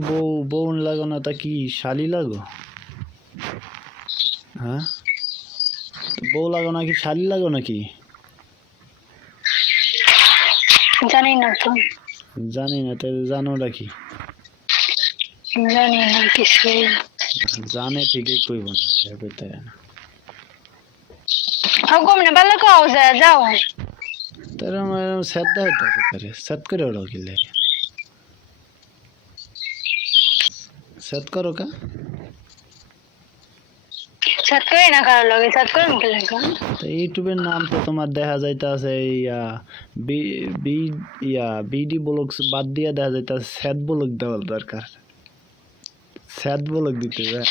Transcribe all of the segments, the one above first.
বউ বউ লাগো না তা কি শালি লাগো? হ্যাঁ? বউ লাগো নাকি শালি লাগো নাকি? জানি না তো। জানি না তাহলে জানো নাকি জানি না কিছু জানে ঠিকই কইব না এর ভিতরে না হুকুম না ভালো কাও যা যাও। তার আমার শ্রদ্ধা হইতে করে সৎ করে ওড়াও কি লাগে? সৎ করো কা সাত করে না কারও লগে সাত করে মুখে লাগা তো ইউটিউবের নাম তো তোমার দেখা যাইতাছে ইয়া বি বি ইয়া বিডি ব্লগ বাদ দিয়ে দেখা যাইতাছে স্যাদ ব্লগ দেওয়া দরকার স্যাদ ব্লগ দিতে হবে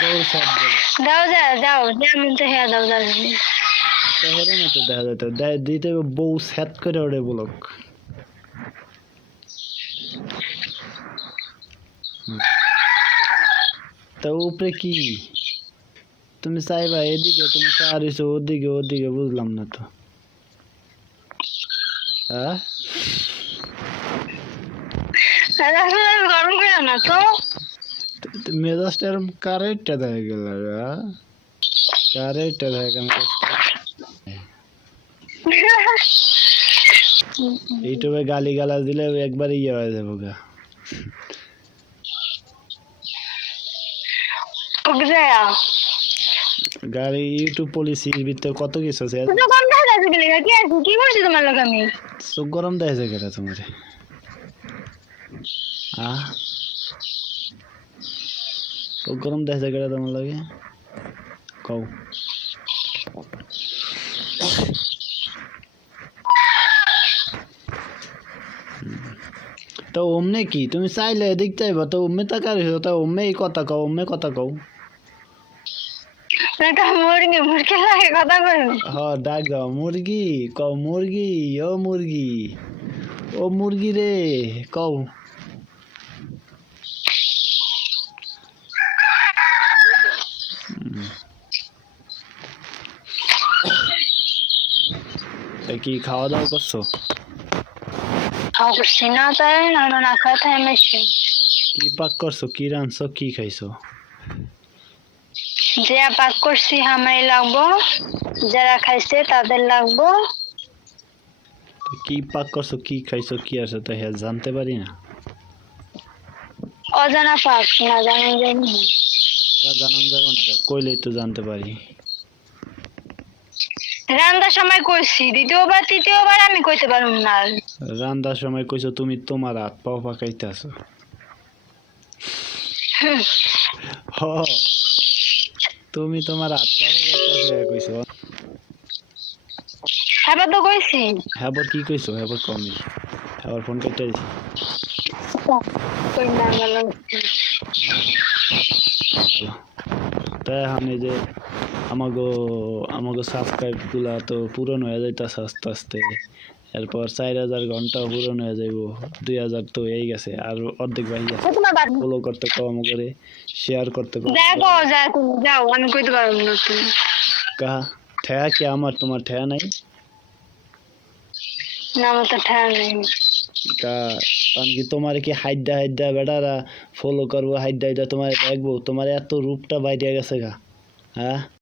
বউ স্যাদ ব্লগ দাও যা যাও যা মন তো হ্যাঁ দাও যা তো হেরে মতো দেখা যাইতো দে- দিতে হবে বউ স্যাদ করে ওড়ে ব্লগ তা উপরে কি তুমি চাইবা এদিকে তুমি চাইছো ওদিকে ওদিকে বুঝলাম না তো হ্যাঁ গরম করে না তো তো- তো মেজাজটা এরকম কারেক্টটা দেখা গেল কারেক্টটা দেখা গেল ইউটিউবে গালি গালাজ দিলে একবারে ইয়ে হয়ে যাব গা উঠ যায় গাড়ি ইউটিউব পলিসির ভিতরে কত কিছু আছে? তো কম দেখা যাচ্ছে কি লেগা কি আছে? কি করছি তোমার লগে আমি? চোখ গরম দেখেছে কেটা তোমার? আহ চোখ গরম দেখেছে কেটা তোমার লাগে কও। তো অমনে কি? তুমি চাইলে এদিক চাইবা তো অমনে তাকার তো অমনে এই কথা কও অমনে কথা কও। মুরগি মুরগি লাগে কথা কই হ ডাক দাও মুরগি কও মুরগি ও মুরগি ও মুরগি রে কও। কি খাওয়া দাওয়া করছ খাও করছি না তাই না না না খাতে আমি কি পাক করছ কি রাঁধছো কি খাইছো? যে পাক করছি লাগবো যারা খাইছে তাদের লাগবো। কি পাক করছ কি খাইছো? কি আছে? তো হ্যাঁ জানতে পারি না। অজানা পাক না জানি তা জানান যাব না? কা? কইলেই তো জানতে পারি রান্নার সময় কইছি দ্বিতীয়বার তৃতীয়বার আমি কইতে পারুম না। রান্দার সময় কইছো তুমি তোমার হাত পাও পাকাইতেছো হ তুমি তোমার হাত পা পাকাইতেছো কইছো এবার তো কইছি হ্যাঁ কি কইছো হ্যাঁ আবার ফোন করতে দিছি তাই যে আমাগো আমাগো সাবস্ক্রাইবগুলা তো পূরণ হয়ে যাইতেছে আস্তে আস্তে এরপর চার হাজার ঘণ্টা পূরণ হয়ে যাইব দুই হাজার তো এই গেছে আর অর্ধেক তোমার বাদ ফলো করতে কম করে শেয়ার করতে কম দেখো যা তুমি যাও আমি কইতে পারব না কাহা ঠেয়া কি আমার? তোমার ঠেয়া নাই? না আমার তো ঠান নেই। কা কারণ কি তোমার কি হাইডা হাইডা বেটারা ফলো করব হাইডা হাইডা তোমার দেখব? তোমার এত রূপটা বাইরে গেছে গা হ্যাঁ?